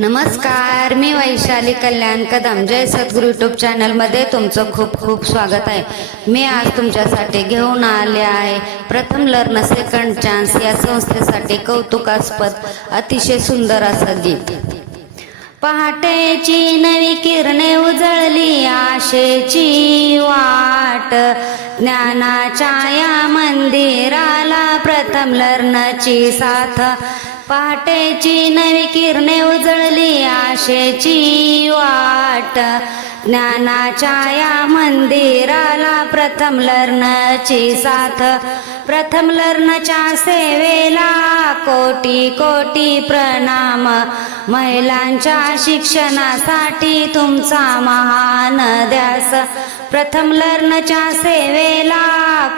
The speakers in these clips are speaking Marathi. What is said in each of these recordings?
नमस्कार, मी वैशाली कल्याण कदम जय सद्गुरू यूट्यूब चॅनल मध्ये तुमचं खूप खूप स्वागत आहे। मी आज तुमच्यासाठी घेऊन आले आहे प्रथम लर्न सेकंड चान्स या संस्थेसाठी कौतुकास्पद अतिशय सुंदर असं गीत। पहाटेची नवी किरणे उजळली आशेची वाट, ज्ञानाच्या या मंदिराला प्रथम लर्नची साथ। पहाटेची नवी किरणे उजळली आशेची वाट, ज्ञानाच्या या मंदिराला प्रथम लर्नची साथ। प्रथम लर्नच्या सेवेला कोटी कोटी प्रणाम, महिलांच्या शिक्षणासाठी तुमचा महान ध्यास। प्रथम लर्नच्या सेवेला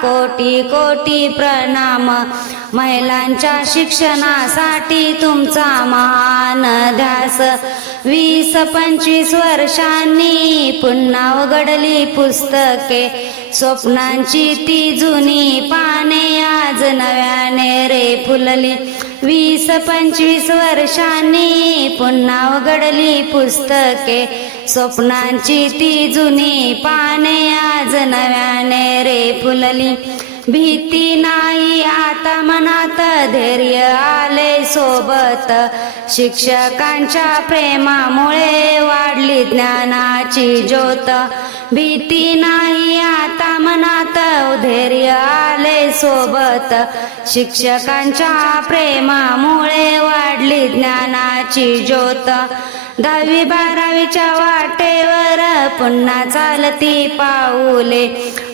कोटी कोटी प्रणाम, महिलांच्या शिक्षणासाठी तुमचा महान ध्यास। 20-25 वर्षांनी पुन्हा उघडली पुस्तके, स्वप्नांची ती जुनी पाने आज नव्याने रे फुलली। 20-25 वर्षांनी पुन्हा उघडली पुस्तके, स्वप्नांची ती जुनी पाने आज नव्याने रे फुलली। भीती नाही आता मनात, धैर्य आले सोबत, शिक्षकांच्या प्रेमामुळे वाढली ज्ञानाची ज्योत। भीती नाही आता मनात, धैर्य आले सोबत, शिक्षकांच्या प्रेमामुळे वाढली ज्ञानाची ज्योत। 10वी-12वीच्या वाटेवर पुन्हा चालती पाऊले,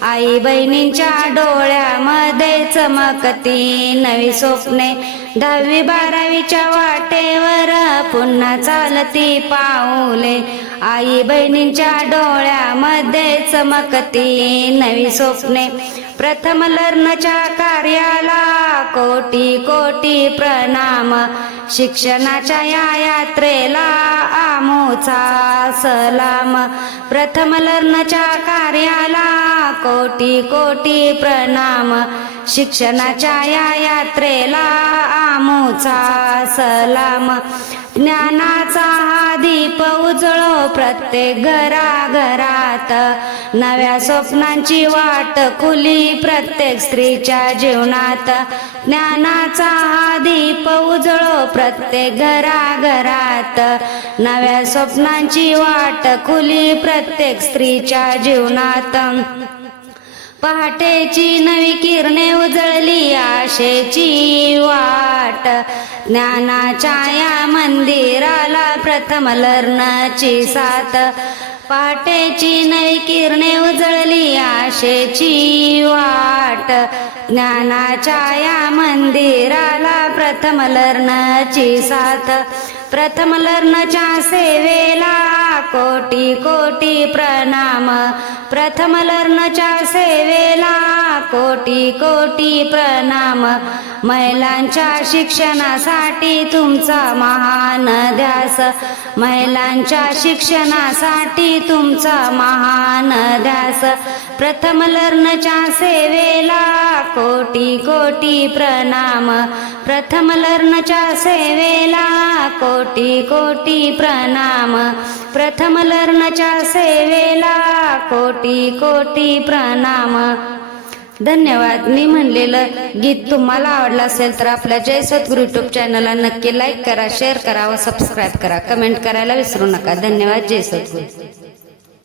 आई बहिणींच्या डोळ्यामध्ये चमकती नवी स्वप्ने। 10वी-12वीच्या वाटेवर पुन्हा चालती पाऊले, आई बहिणींच्या डोळ्यामध्ये चमकती नवी स्वप्ने। प्रथम लर्नच्या कार्याला कोटी कोटी प्रणाम, शिक्षणाच्या या यात्रेला आमोचा सलाम। प्रथम लर्नच्या कार्याला कोटी कोटी प्रणाम, शिक्षणाच्या या यात्रेला आमोचा सलाम। ज्ञानाचा हा दीप उजळो प्रत्येक घराघरात, नव्या स्वप्नांची वाट खुली प्रत्येक स्त्रीच्या जीवनात। ज्ञानाचा हा दीप उजळो प्रत्येक घराघरात, नव्या स्वप्नांची वाट खुली प्रत्येक स्त्रीच्या जीवनात। पहाटेची नवी किरणे उजळली आशेची वाट, ज्ञानाच्या या मंदिराला प्रथम लर्नची साथ। पहाटेची नवी किरणे उजळली आशेची वाट, ज्ञानाच्या या मंदिराला प्रथम लर्नची साथ। प्रथम लर्नच्या सेवेला कोटी कोटी प्रणाम, प्रथम लर्नच्या सेवेला कोटी कोटी प्रणाम, महिलांच्या शिक्षणासाठी तुमचा महान ध्यास। महिलांच्या शिक्षणासाठी तुमचा महान ध्यास। प्रथम लर्नच्या सेवेला कोटी कोटी प्रणाम, प्रथम लर्नच्या सेवेला कोटी कोटी प्रणाम, प्रथम लर्नच्या सेवेला कोटी कोटी प्रणाम। धन्यवाद। मी म्हणलेलं गीत तुम्हाला आवडलं असेल तर आपल्या जय सद्गुरू यूट्यूब चॅनलला नक्की लाईक करा, शेअर करा व सबस्क्राईब करा, कमेंट करायला विसरू नका। धन्यवाद। जय सद्गुरू।